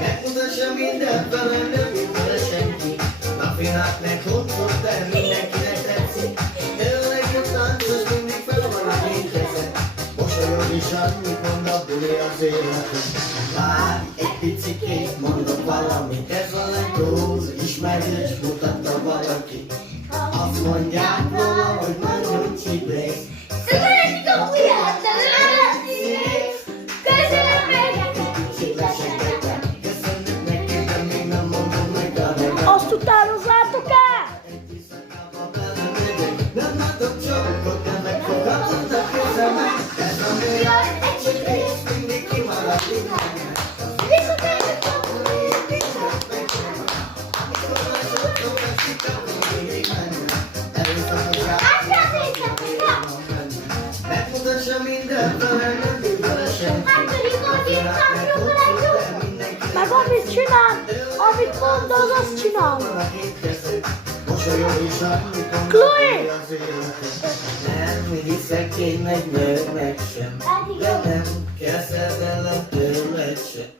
Megmutassa minden felem, de mit vele senki. Napinak meg hozott, de mindenkinek tetszik. Ő a legjobb táncos, mindig fel van a kénykezet. Mosolyog is, amit mond a buli az életet. Várj egy picikét, mondok valamit. Ez a legtóz, ismerős, mutatta valaki. Azt mondják róla, hogy nagyon csibész. Szeretjük a ujját, de látszínész. Köszönöm meg! Köszönjük neki, de még nem mondom meg a nevet. Azt utánozzátok el? Nem látok csokot, de megfogadod a kezemet. Ez a nő egy csibész, mindig kimarad innen. Visszatérjük a ujját! Amikor másodszor veszik a mindig menne. Előszakosság, megmutassa minden felem, nem bír vele senki. Meg amit csinál, amit mond, az azt csinál. Mosolyog is, amikor Chloe! az életet. Nem hiszek én egy nőnek sem, de nem kell szerelem tőled sem.